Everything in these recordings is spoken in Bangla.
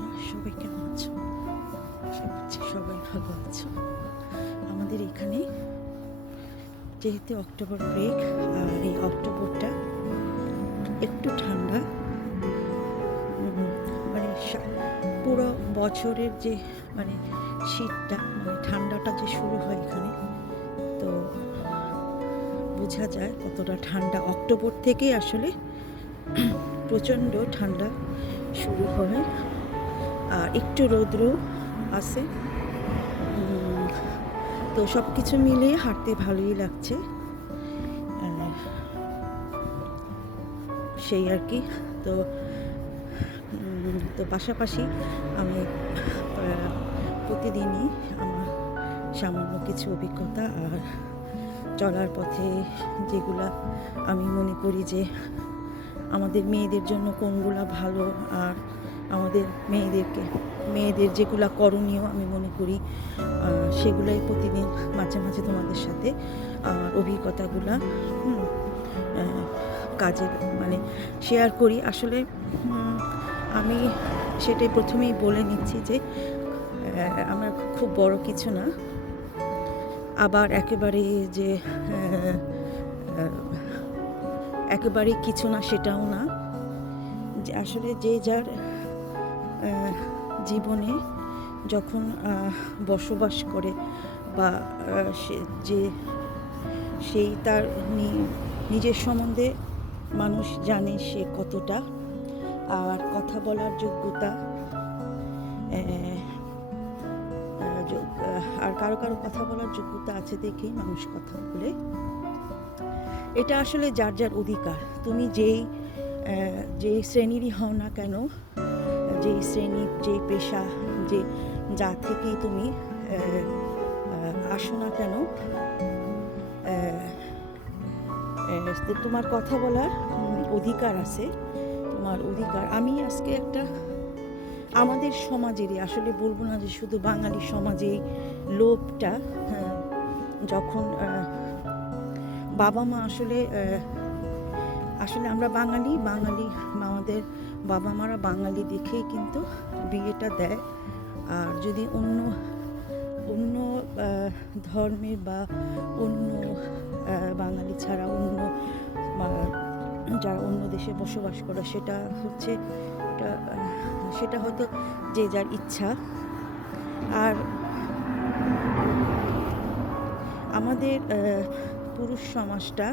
বন্ধুরা, সবাই কেমন আছো? আশা করছি সবাই ভালো আছো। আমাদের এখানে যেহেতু অক্টোবর ব্রেক, আর এই অক্টোবরটা একটু ঠান্ডা, মানে পুরো বছরের যে মানে শীতটা মানে ঠান্ডাটা যে শুরু হয় এখানে, তো বোঝা যায় কতটা ঠান্ডা। অক্টোবর থেকেই আসলে প্রচণ্ড ঠান্ডা শুরু হয়, আর একটু রৌদ্র আছে। তো সব কিছু মিলিয়ে হাঁটতে ভালোই লাগছে, সেই আর কি। তো তো পাশাপাশি আমি প্রতিদিনই আমার সামান্য কিছু অভিজ্ঞতা আর চলার পথে যেগুলা আমি মনে করি যে আমাদের মেয়েদের জন্য কোনগুলা ভালো, আর আমাদের মেয়েদের যেগুলা করণীয় আমি মনে করি, সেগুলাই প্রতিদিন মাঝে মাঝে তোমাদের সাথে আমার অভিজ্ঞতাগুলা কাজের মানে শেয়ার করি। আসলে আমি সেটাই প্রথমেই বলে নিচ্ছি যে আমার খুব বড় কিছু না, আবার একেবারে যে একেবারেই কিছু না সেটাও না। যে আসলে যে যার জীবনে যখন বসবাস করে বা সেই তার নিজের সম্বন্ধে মানুষ জানে সে কতটা, আর কথা বলার যোগ্যতা, আর কারো কারো কথা বলার যোগ্যতা আছে দেখেই মানুষ কথা বলে। এটা আসলে যার যার অধিকার। তুমি যেই শ্রেণীরই হও না কেন, যেই শ্রেণী, যে পেশা, যা থেকেই তুমি আসো না কেন, তোমার কথা বলার অধিকার আছে, তোমার অধিকার। আমি আজকে একটা আমাদের সমাজেরই, আসলে বলবো না যে শুধু বাঙালি সমাজেই লোভটা, যখন বাবা মা আসলে আমরা বাঙালি, আমাদের বাবা মারা বাঙালি দেখেই কিন্তু বিয়েটা দেয়। আর যদি অন্য ধর্মের বা অন্য বাঙালি ছাড়া অন্য যারা অন্য দেশে বসবাস করে, সেটা হয়তো যে যার ইচ্ছা। আর আমাদের পুরুষ সমাজটা,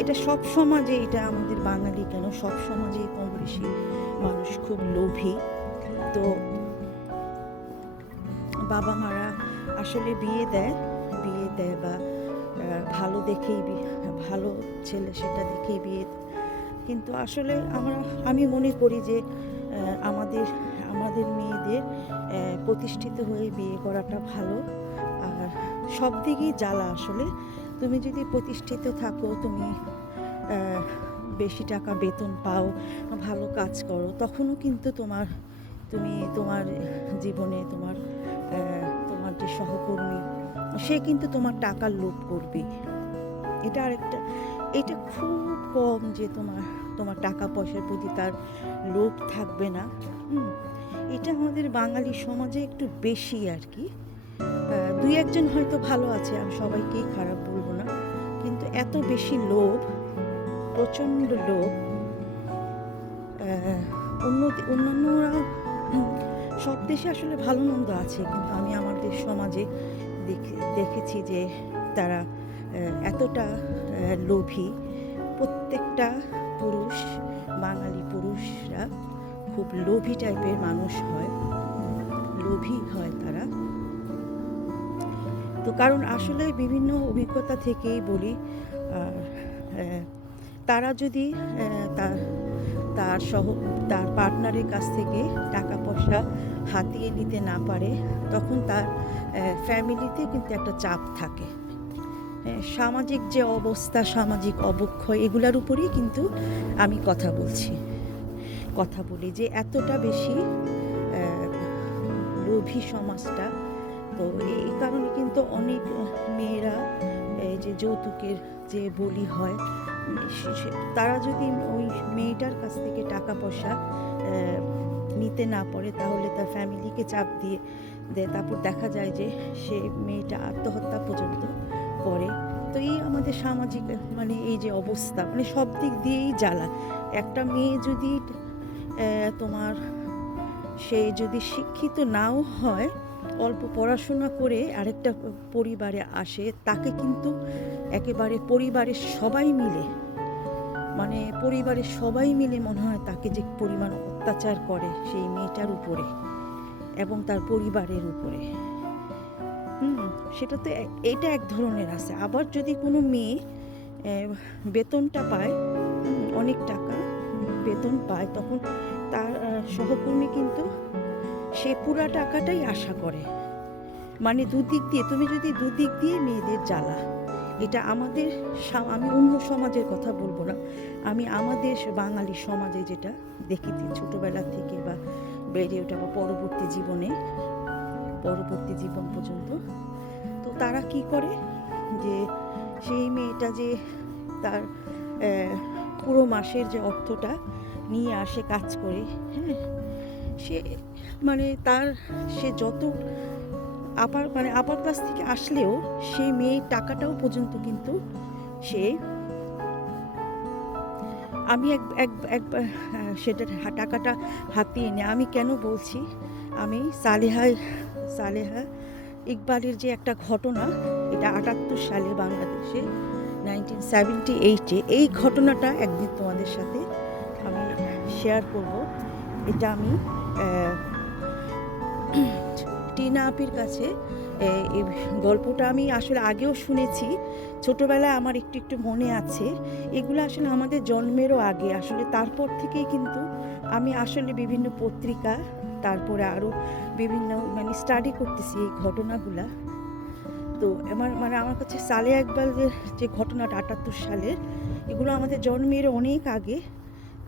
এটা সব সমাজে, এটা আমাদের বাঙালি কেন, সব সমাজেই কম বেশি মানুষ খুব লোভী। তো বাবা মারা আসলে বিয়ে দেয় বা ভালো দেখেই ভালো ছেলে সেটা দেখেই বিয়ে, কিন্তু আসলে আমি মনে করি যে আমাদের মেয়েদের প্রতিষ্ঠিত হয়ে বিয়ে করাটা ভালো। আর সব দিকেই জ্বালা আসলে। তুমি যদি প্রতিষ্ঠিত থাকো, তুমি বেশি টাকা বেতন পাও, ভালো কাজ করো, তখনও কিন্তু তুমি তোমার জীবনে তোমার যে সহকর্মী, সে কিন্তু তোমার টাকার লোভ করবে। এটা খুব কম যে তোমার টাকা পয়সার প্রতি তার লোভ থাকবে না। এটা আমাদের বাঙালি সমাজে একটু বেশি আর কি। দুই একজন হয়তো ভালো আছে, আমি সবাইকেই খারাপ বলবো না, কিন্তু এত বেশি লোভ, প্রচণ্ড লোভ। অন্যান্যরা সব দেশে আসলে ভালো মন্দ আছে, কিন্তু আমি আমাদের সমাজে দেখেছি যে তারা এতটা লোভী। প্রত্যেকটা বাঙালি পুরুষরা খুব লোভী টাইপের মানুষ হয়, লোভী হয় তারা। তো কারণ আসলে বিভিন্ন অভিজ্ঞতা থেকেই বলি, তারা যদি তার পার্টনারের কাছ থেকে টাকা পয়সা হাতিয়ে নিতে না পারে, তখন তার ফ্যামিলিতে কিন্তু একটা চাপ থাকে। সামাজিক যে অবস্থা, সামাজিক অবক্ষয়, এগুলার উপরেই কিন্তু আমি কথা বলি যে এতটা বেশি লোভী সমাজটা। তো এই কারণে কিন্তু অনেক মেয়েরা যে যৌতুকের যে বলি হয়, তারা যদি ওই মেয়েটার কাছ থেকে টাকা পয়সা নিতে না পারে তাহলে তার ফ্যামিলিকে চাপ দিয়ে দেয়, তারপর দেখা যায় যে সে মেয়েটা আত্মহত্যা পর্যন্ত করে। তো এই আমাদের সামাজিক মানে এই যে অবস্থা, মানে সব দিক দিয়েই জ্বালা। একটা মেয়ে যদি তোমার সে যদি শিক্ষিত নাও হয়, অল্প পড়াশোনা করে আরেকটা পরিবারে আসে, তাকে কিন্তু একেবারে পরিবারের সবাই মিলে, মানে পরিবারের সবাই মিলে মনে হয় তাকে যে পরিমাণ অত্যাচার করে সেই মেয়েটার উপরে এবং তার পরিবারের উপরে। সেটা তো এটা এক ধরনের আছে। আবার যদি কোনো মেয়ে বেতনটা পায়, অনেক টাকা বেতন পায়, তখন তার সহকর্মী কিন্তু সে পুরা টাকাটাই আশা করে। মানে দুদিক দিয়ে, তুমি যদি দুদিক দিয়ে মেয়েদের জ্বালা, এটা আমাদের আমি অন্য সমাজের কথা বলবো না, আমি আমাদের বাঙালি সমাজে যেটা দেখেছি ছোটোবেলা থেকে বা বেড়ে ওঠা বা পরবর্তী জীবন পর্যন্ত। তো তারা কি করে যে সেই মেয়েটা যে তার পুরো মাসের যে অর্থটা নিয়ে আসে কাজ করে, হ্যাঁ, সে মানে সে যত আপার কাছ থেকে আসলেও সেই মেয়ের টাকাটাও পর্যন্ত কিন্তু সে, আমি একবার সেটা টাকাটা হাতিয়ে নেয়। আমি কেন বলছি, আমি সালেহা ইকবালের যে একটা ঘটনা, এটা 78 সালে বাংলাদেশে 1978-এ, এই ঘটনাটা একদিন তোমাদের সাথে আমি শেয়ার করব। এটা আমি টিনা আপির কাছে এই গল্পটা আমি আসলে আগেও শুনেছি, ছোটোবেলায় আমার একটু মনে আছে। এগুলো আসলে আমাদের জন্মেরও আগে, আসলে তারপর থেকেই কিন্তু আমি আসলে বিভিন্ন পত্রিকা, তারপরে আরও বিভিন্ন মানে স্টাডি করতেছি এই ঘটনাগুলা। তো আমার কাছে সালেহা ইকবালের যে ঘটনাটা 78 সালের, এগুলো আমাদের জন্মের অনেক আগে।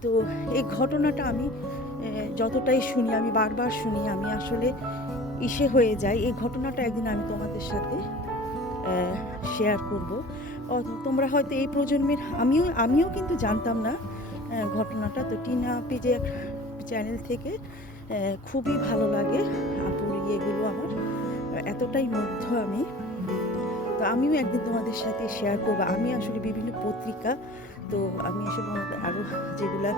তো এই ঘটনাটা আমি যতটাই শুনি, আমি বারবার শুনি, আমি আসলে হয়ে যায়। এই ঘটনাটা একদিন আমি তোমাদের সাথে শেয়ার করব। তোমরা হয়তো এই প্রজন্মের, আমিও কিন্তু জানতাম না ঘটনাটা। তো টিনা আপি যে চ্যানেল থেকে খুবই ভালো লাগে আপুর ইয়েগুলো, আমার এতটাই মুগ্ধ আমি। তো আমিও একদিন তোমাদের সাথে শেয়ার করবো। আমি আসলে বিভিন্ন পত্রিকা, তো আমি আসলে আরও যেগুলা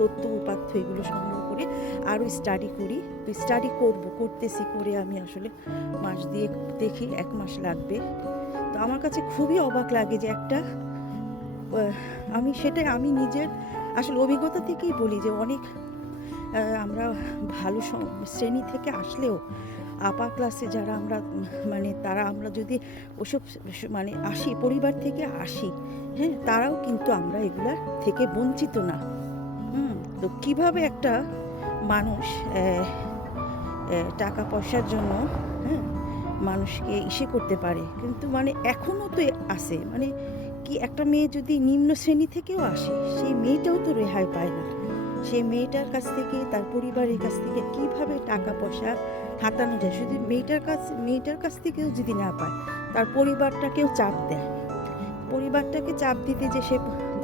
তথ্য উপাত্য এগুলো সংগ্রহ করে আরও স্টাডি করি। তো স্টাডি করতেছি করে আমি আসলে মাস দিয়ে দেখি 1 মাস লাগবে। তো আমার কাছে খুবই অবাক লাগে যে একটা আমি নিজের আসলে অভিজ্ঞতা থেকেই বলি যে অনেক আমরা ভালো শ্রেণী থেকে আসলেও আপার ক্লাসে যারা আমরা মানে আমরা যদি ওসব মানে আসি, পরিবার থেকে আসি, হ্যাঁ, তারাও কিন্তু আমরা এগুলা থেকে বঞ্চিত না। তো কিভাবে একটা মানুষ টাকা পয়সার জন্য, হ্যাঁ, মানুষকে করতে পারে, কিন্তু মানে এখনও তো আছে। মানে কি, একটা মেয়ে যদি নিম্ন শ্রেণী থেকেও আসে, সেই মেয়েটাও তো রেহাই পায় না। সেই মেয়েটার কাছ থেকে, তার পরিবারের কাছ থেকে কিভাবে টাকা পয়সা হাতানো যায়, শুধু মেয়েটার কাছ থেকেও যদি না পায়, তার পরিবারটাকেও চাপ দেয়। পরিবারটাকে চাপ দিতে যে সে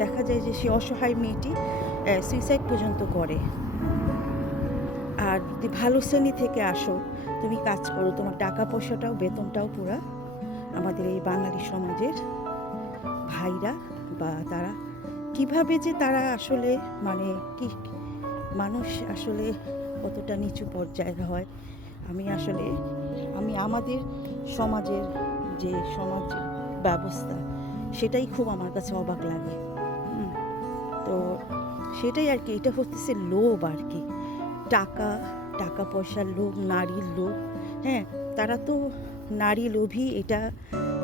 দেখা যায় যে সে অসহায় মেয়েটি সুইসাইড পর্যন্ত করে। আর যদি ভালো শ্রেণী থেকে আসো, তুমি কাজ করো, তোমার টাকা পয়সাটাও বেতনটাও পুরা আমাদের এই বাঙালি সমাজের ভাইরা বা তারা কিভাবে যে তারা আসলে মানে কি মানুষ আসলে কতটা নিচু পর্যায়ের হয়। আমি আমাদের সমাজের যে সমাজ ব্যবস্থা, সেটাই খুব আমার কাছে অবাক লাগে। তো সেটাই আর কি, এটা হচ্ছে লোভ আর কি, টাকা পয়সার লোভ, নারীর লোভ। হ্যাঁ, তারা তো নারী লোভী, এটা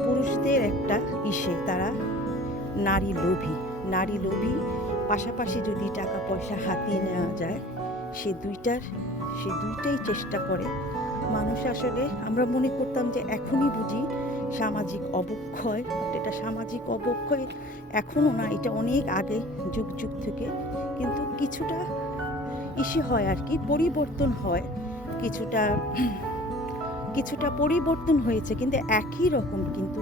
পুরুষদের একটা তারা নারী লোভী। পাশাপাশি যদি টাকা পয়সা হাতিয়ে নেওয়া যায়, সে দুইটাই চেষ্টা করে মানুষ। আসলে আমরা মনে করতাম যে এখনই বুঝি সামাজিক অবক্ষয়, এটা সামাজিক অবক্ষয় এখনও না, এটা অনেক আগে, যুগ থেকে। কিন্তু কিছুটা হয় আর কি, পরিবর্তন হয়, কিছুটা পরিবর্তন হয়েছে, কিন্তু একই রকম। কিন্তু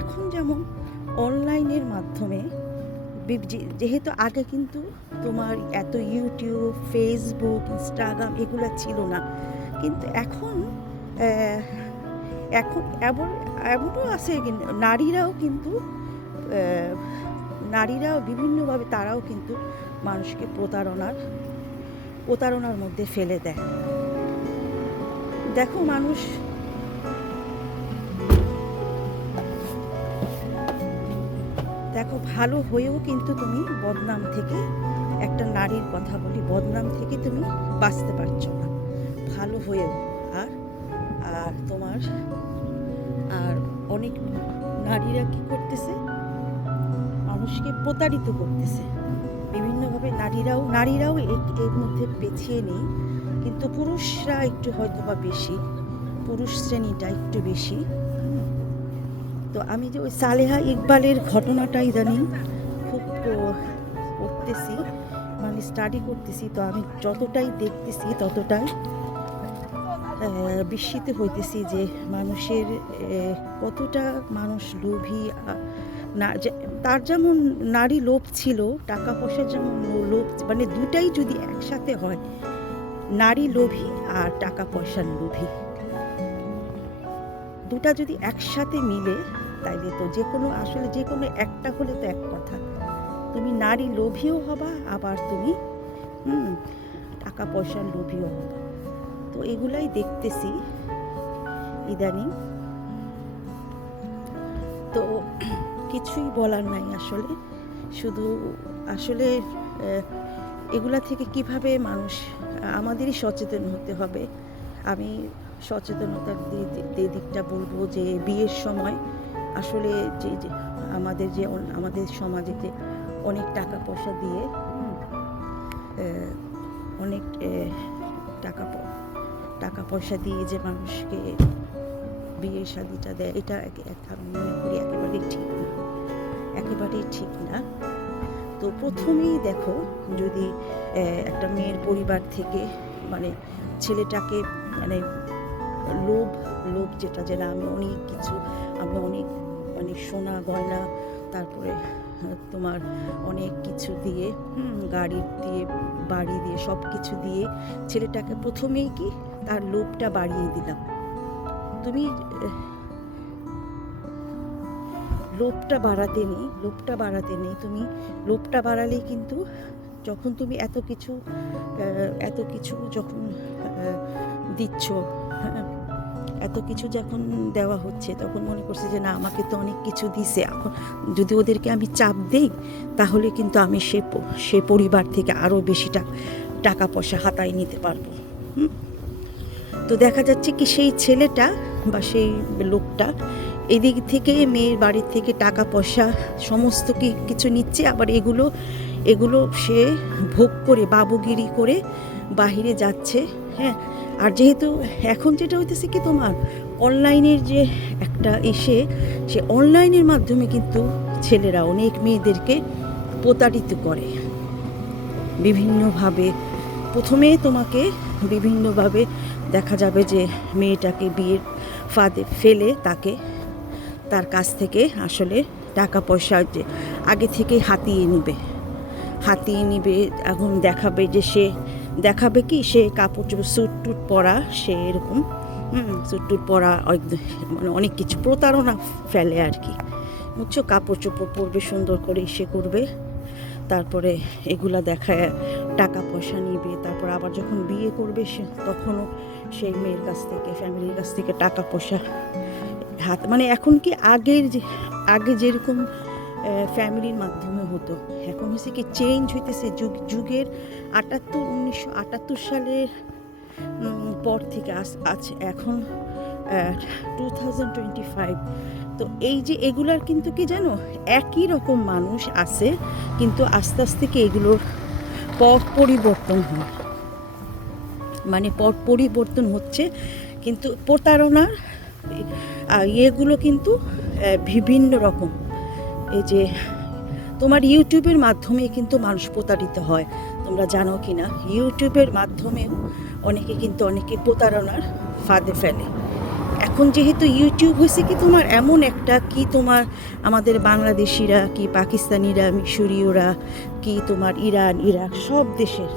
এখন যেমন অনলাইনের মাধ্যমে যেহেতু আগে কিন্তু তোমার এত ইউটিউব, ফেসবুক, ইনস্টাগ্রাম এগুলো ছিল না, কিন্তু এখন আহ, এখন এমনও আছে নারীরাও কিন্তু নারীরাও বিভিন্নভাবে তারাও কিন্তু মানুষকে প্রতারণার মধ্যে ফেলে দেয়। দেখো মানুষ দেখো ভালো হয়েও কিন্তু তুমি বদনাম থেকে, একটা নারীর কথা বলি, বদনাম থেকে তুমি বাঁচতে পারছো না ভালো হয়েও। আর আর তোমার আর অনেক নারীরা কি করতেছে, মানুষকে প্রতারিত করতেছে বিভিন্নভাবে। নারীরাও এর মধ্যে পেছিয়ে নেই, কিন্তু পুরুষরা একটু হয়তো বা বেশি, পুরুষ শ্রেণীটা একটু বেশি। তো আমি যে ওই সালেহা ইকবালের ঘটনাটা ইদানিং খুব পড়তেছি, মানে স্টাডি করতেছি, তো আমি যতটাই দেখতেছি ততটাই বিস্মিত হইতেছি যে মানুষের কতটা মানুষ লোভী। না, তার যেমন নারী লোভ ছিল, টাকা পয়সার যেমন লোভ, মানে দুটাই যদি একসাথে হয়, নারী লোভী আর টাকা পয়সার লোভী, দুটা যদি একসাথে মিলে, তাইলে তো আসলে যে কোনো একটা হলে তো এক কথা, তুমি নারী লোভীও হবা, আবার তুমি টাকা পয়সার লোভীও হবা। তো এগুলাই দেখতেছি ইদানিং। তো কিছুই বলার নাই আসলে, শুধু আসলে এগুলা থেকে কিভাবে মানুষ, আমাদেরই সচেতন হতে হবে। আমি সচেতনতার দিকটা বলবো যে বিয়ের সময় আসলে যে আমাদের সমাজে যে অনেক টাকা পয়সা দিয়ে অনেক টাকা পয়সা দিয়ে যে মানুষকে বিয়ে শাদিটা দেয়, এটা আমি মনে করি একেবারেই ঠিক না। তো প্রথমেই দেখো, যদি একটা মেয়ের পরিবার থেকে মানে ছেলেটাকে মানে লোভ যেটা, আমি অনেক মানে সোনা গয়না, তারপরে তোমার অনেক কিছু দিয়ে, গাড়ি দিয়ে, বাড়ি দিয়ে, সব কিছু দিয়ে ছেলেটাকে প্রথমেই কি তার লোভটা বাড়িয়ে দিলাম। তুমি লোভটা বাড়াতে নেই, তুমি লোভটা বাড়ালেই কিন্তু যখন তুমি এত কিছু যখন দিচ্ছ, এত কিছু যখন দেওয়া হচ্ছে, তখন মনে করছে যে না, আমাকে তো অনেক কিছু দিছে, এখন যদি ওদেরকে আমি চাপ দেই তাহলে কিন্তু আমি সে পরিবার থেকে আরও বেশি টাকা পয়সা হাতায় নিতে পারবো। তো দেখা যাচ্ছে কি সেই ছেলেটা বা সেই লোকটা এদিক থেকে মেয়ের বাড়ির থেকে টাকা পয়সা সমস্ত কিছু নিচ্ছে, আবার এগুলো সে ভোগ করে বাবুগিরি করে বাহিরে যাচ্ছে। হ্যাঁ, আর যেহেতু এখন যেটা হইতেছে কি, তোমার অনলাইনের যে একটা সে অনলাইনের মাধ্যমে কিন্তু ছেলেরা অনেক মেয়েদেরকে প্রতারিত করে বিভিন্নভাবে। প্রথমে তোমাকে বিভিন্নভাবে দেখা যাবে যে মেয়েটাকে বিয়ের ফাঁদে ফেলে তার কাছ থেকে আসলে টাকা পয়সা যে আগে থেকে হাতিয়ে নিবে। এখন দেখাবে কি সে কাপড় চোপড় স্যুট টুট পরা, সে এরকম স্যুট টুট পরা, মানে অনেক কিছু প্রতারণা ফেলে আর কি, বুঝছো। কাপড় চোপড় পরবে, সুন্দর করে সে করবে, তারপরে এগুলা দেখায় টাকা পয়সা নিবে। তারপর আবার যখন বিয়ে করবে তখনও সেই মেয়ের কাছ থেকে, ফ্যামিলির কাছ থেকে টাকা পয়সা মানে এখন কি আগে যেরকম ফ্যামিলির মাধ্যমে হতো, এখন হচ্ছে কি চেঞ্জ হইতেছে যুগের 1978 সালের পর থেকে আছে এখন 2025। তো এই যে এগুলার কিন্তু কি জানো, একই রকম মানুষ আছে, কিন্তু আস্তে আস্তে কি এগুলোর পট পরিবর্তন হচ্ছে, কিন্তু প্রতারণার ইয়েগুলো কিন্তু বিভিন্ন রকম। এই যে তোমার ইউটিউবের মাধ্যমে কিন্তু মানুষ প্রতারিত হয়, তোমরা জানো কি না? ইউটিউবের মাধ্যমেও অনেকে প্রতারণার ফাঁদে ফেলে। এখন যেহেতু ইউটিউব হয়েছে কি তোমার এমন একটা কি তোমার আমাদের বাংলাদেশিরা কি পাকিস্তানিরা মিশরীয়রা কি তোমার ইরান ইরাক সব দেশের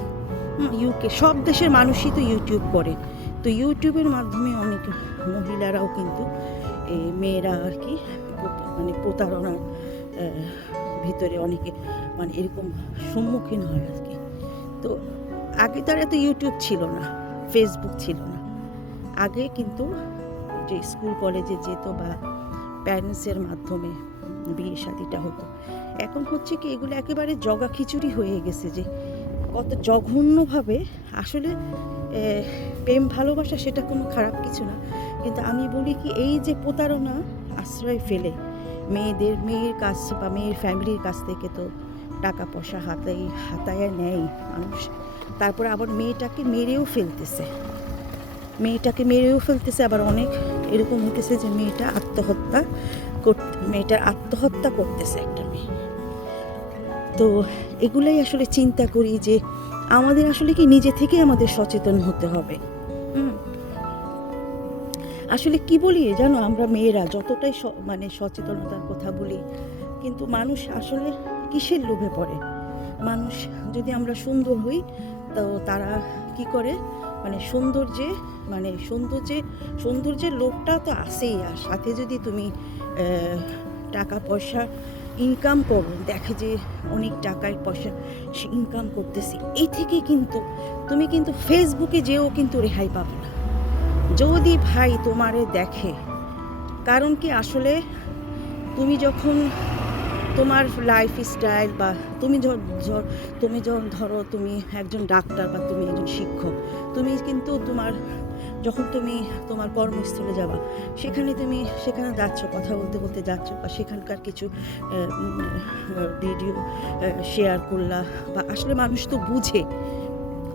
ইউকে সব দেশের মানুষই তো ইউটিউব করে। তো ইউটিউবের মাধ্যমে অনেক মহিলারাও কিন্তু মেয়েরা আর কি মানে প্রতারণার ভিতরে অনেকে মানে এরকম সম্মুখীন হয় আর কি। তো আগে তার এত ইউটিউব ছিল না, ফেসবুক ছিল না। আগে কিন্তু যে স্কুল কলেজে যেত বা প্যারেন্টসের মাধ্যমে বিয়ে শাদিটা হতো। এখন হচ্ছে কি এগুলো একেবারে জগা খিচুড়ি হয়ে গেছে, যে কত জঘন্যভাবে আসলে প্রেম ভালোবাসা সেটা কোনো খারাপ কিছু না, কিন্তু আমি বলি কি এই যে প্রতারণা আশ্রয় ফেলে মেয়ের কাছ বা মেয়ের ফ্যামিলির কাছ থেকে তো টাকা পয়সা হাতায় নেয় মানুষ, তারপরে আবার মেয়েটাকে মেরেও ফেলতেছে। আবার অনেক এরকম হতেছে যে মেয়েটার আত্মহত্যা করতেছে একটা মেয়ে। তো এগুলাই আসলে চিন্তা করি যে আমাদের আসলে কি নিজে থেকে আমাদের সচেতন হতে হবে। আসলে কি বলি জানো, আমরা মেয়েরা যতটাই মানে সচেতনতার কথা বলি, কিন্তু মানুষ আসলে কিসের লোভে পড়ে? মানুষ যদি আমরা সুন্দর হই তো তারা কি করে, মানে সৌন্দর্যের লোভটা তো আসেই, আর সাথে যদি তুমি টাকা পয়সা ইনকাম করো, দেখে যে অনেক টাকায় পয়সা সে ইনকাম করতেছি, এই থেকে কিন্তু তুমি কিন্তু ফেসবুকে যেও কিন্তু রেহাই পাবে না যদি ভাই তোমারে দেখে। কারণ কি আসলে তুমি যখন তোমার লাইফস্টাইল বা তুমি যখন ধরো তুমি একজন ডাক্তার বা তুমি একজন শিক্ষক, তুমি কিন্তু যখন তুমি তোমার কর্মস্থলে যাবা, সেখানে যাচ্ছ, কথা বলতে যাচ্ছ, বা সেখানকার কিছু ভিডিও শেয়ার করলা, বা আসলে মানুষ তো বুঝে,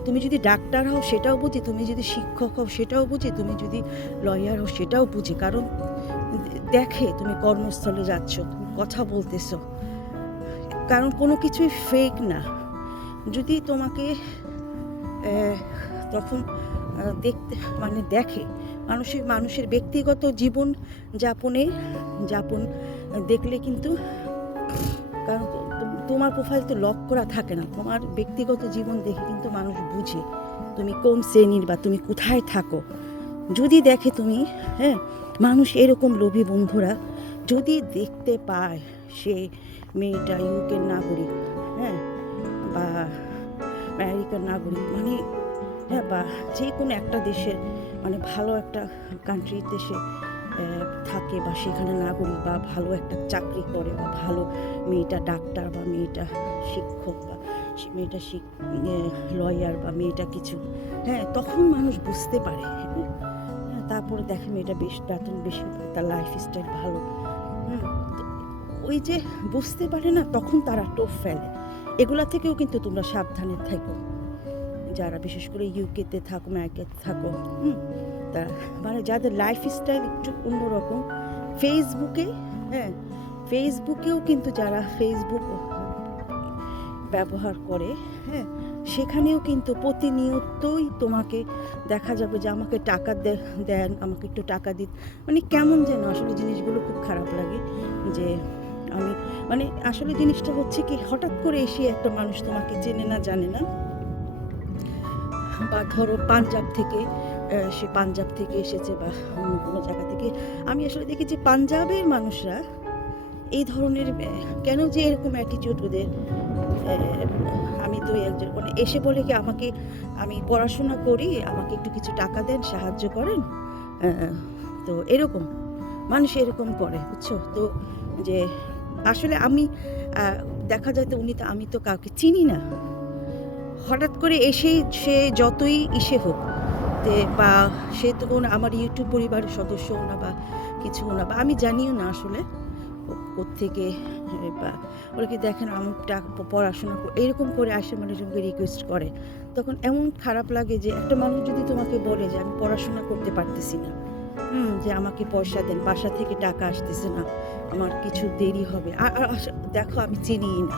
তুমি যদি ডাক্তার হও সেটাও বুঝে, তুমি যদি শিক্ষক হও সেটাও বুঝে, তুমি যদি লয়ার হও সেটাও বুঝে, কারণ দেখে তুমি কর্মস্থলে যাচ্ছ, তুমি কথা বলতেছো, কারণ কোনো কিছুই ফেক না। যদি তোমাকে তখন দেখে মানুষের ব্যক্তিগত জীবন যাপন দেখলে কিন্তু, কারণ তোমার প্রোফাইল তো লক করা থাকে না, তোমার ব্যক্তিগত জীবন দেখে কিন্তু মানুষ বুঝে তুমি কোন শ্রেণীর বা তুমি কোথায় থাকো। যদি দেখে তুমি মানুষ এরকম লোভী বন্ধুরা যদি দেখতে পায় সে মেয়েটা ইউকের নাগরিক, বা আমেরিকার নাগরিক, মানে বা যে কোনো একটা দেশের মানে ভালো একটা কান্ট্রিতে সে থাকে, বা সেখানে নাগরিক, বা ভালো একটা চাকরি করে, বা ভালো মেয়েটা ডাক্তার, বা মেয়েটা শিক্ষক, বা মেয়েটা লয়ার, বা মেয়েটা কিছু, তখন মানুষ বুঝতে পারে। তারপরে দেখে মেয়েটা বেতন বেশি, তার লাইফস্টাইল ভালো, ওই যে বুঝতে পারে না, তখন তারা টোপ ফেলে। এগুলা থেকেও কিন্তু তোমরা সাবধানে থাকো, যারা বিশেষ করে ইউকেতে থাকো, আমেরিকাতে থাকো, তারা মানে যাদের লাইফস্টাইল একটু অন্যরকম, ফেসবুকেও কিন্তু যারা ফেসবুক ব্যবহার করে, সেখানেও কিন্তু প্রতিনিয়তই তোমাকে দেখা যাবে যে আমাকে টাকা দেন, আমাকে একটু টাকা দিন, মানে কেমন যেন আসলে জিনিসগুলো খুব খারাপ লাগে। যে আমি মানে আসলে জিনিসটা হচ্ছে কি, হঠাৎ করে এসে একটা মানুষ তোমাকে চেনে না জানে না, বা ধরো সে পাঞ্জাব থেকে এসেছে, বা অন্য কোনো জায়গা থেকে। আমি আসলে দেখি যে পাঞ্জাবের মানুষরা এই ধরনের কেন যে এরকম অ্যাটিটিউড ওদের, আমি তো একজন মানে এসে বলে কি আমি পড়াশোনা করি, আমাকে একটু কিছু টাকা দেন, সাহায্য করেন, তো এরকম মানুষ এরকম করে, বুঝছো তো। যে আসলে আমি দেখা যায় তো আমি তো কাউকে চিনি না, হঠাৎ করে এসেই সে যতই হোক, বা সে তো কোনো আমার ইউটিউব পরিবারের সদস্যও না, বা কিছু না, বা আমি জানিও না আসলে কোত্থেকে, বা ওরা কি দেখেন আমার পড়াশোনা এরকম করে আসে, মানে এরকম রিকোয়েস্ট করে, তখন এমন খারাপ লাগে যে একটা মানুষ যদি তোমাকে বলে যে আমি পড়াশোনা করতে পারতেছি না, যে আমাকে পয়সা দেন, বাসা থেকে টাকা আসতেছে না, আমার কিছু দেরি হবে, আর দেখো আমি চিনিই না,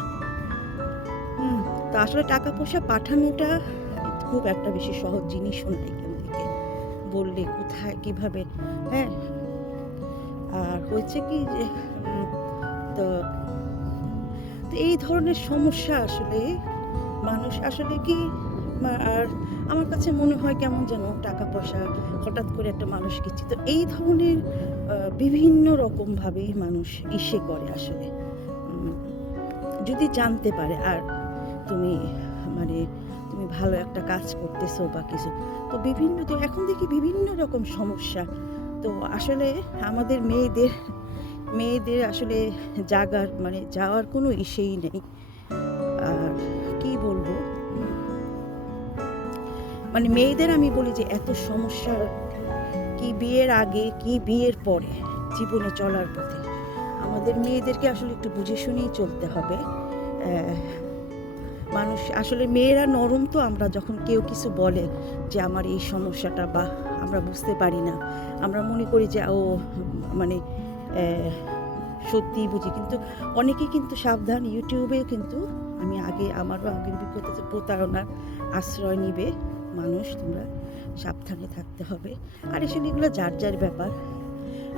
তা আসলে টাকা পয়সা পাঠানোটা খুব একটা বেশি সহজ জিনিসও না এখান থেকে, বললে, কোথায় কিভাবে, হ্যাঁ। আর হয়েছে কি যে তো তো এই ধরনের সমস্যা আসলে মানুষ আসলে কি আর আমার কাছে মনে হয় কেমন যেন টাকা পয়সা হঠাৎ করে একটা মানুষকে তো এই ধরনের বিভিন্ন রকমভাবেই মানুষ করে আসলে। উম, যদি জানতে পারে আর তুমি মানে তুমি ভালো একটা কাজ করতেছো বা কিছু, তো বিভিন্ন তো এখন দেখি বিভিন্ন রকম সমস্যা। তো আসলে আমাদের মেয়েদের আসলে যাওয়ার কোনো ইসেই নেই। আর কি বলবো, মেয়েদের আমি বলি যে এত সমস্যা, কি বিয়ের আগে কি বিয়ের পরে জীবনে চলার পথে আমাদের মেয়েদেরকে আসলে একটু বুঝে শুনেই চলতে হবে। মানুষ আসলে মেয়েরা নরম, তো আমরা যখন কেউ কিছু বলে যে আমার এই সমস্যাটা বা আমরা বুঝতে পারি না, আমরা মনে করি যে ও মানে সত্যিই বুঝি, কিন্তু অনেকেই কিন্তু সাবধান। ইউটিউবেও কিন্তু আমারও আগের অভিজ্ঞতাতে প্রতারণার আশ্রয় নিবে মানুষ, তোমরা সাবধানে থাকতে হবে। আর আসলে এগুলো যার যার ব্যাপার।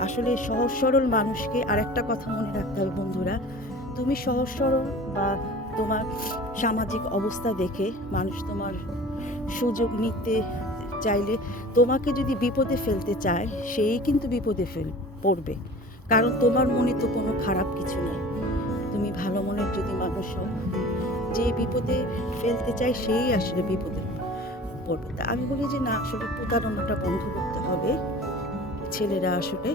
আসলে সহজ সরল মানুষকে আর একটা কথা মনে রাখতে হবে বন্ধুরা, তুমি সহজ সরল বা তোমার সামাজিক অবস্থা দেখে মানুষ তোমার সুযোগ নিতে চাইলে, তোমাকে যদি বিপদে ফেলতে চায়, সেই কিন্তু বিপদে পড়বে। কারণ তোমার মনে তো কোনো খারাপ কিছু নেই, তুমি ভালো মনের যদি মানুষ হও, যে বিপদে ফেলতে চায় সেই আসলে বিপদে পড়বে। তা আমি বলি যে না, আসলে প্রতারণাটা বন্ধ করতে হবে। ছেলেরা আসলে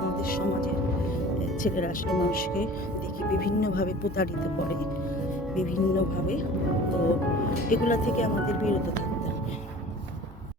আমাদের সমাজের ছেলেরা আসলে মানুষকে দেখি বিভিন্নভাবে প্রতারিত করে, বিভিন্নভাবে। তো এগুলা থেকে আমাদের বিরত থাকতে হবে।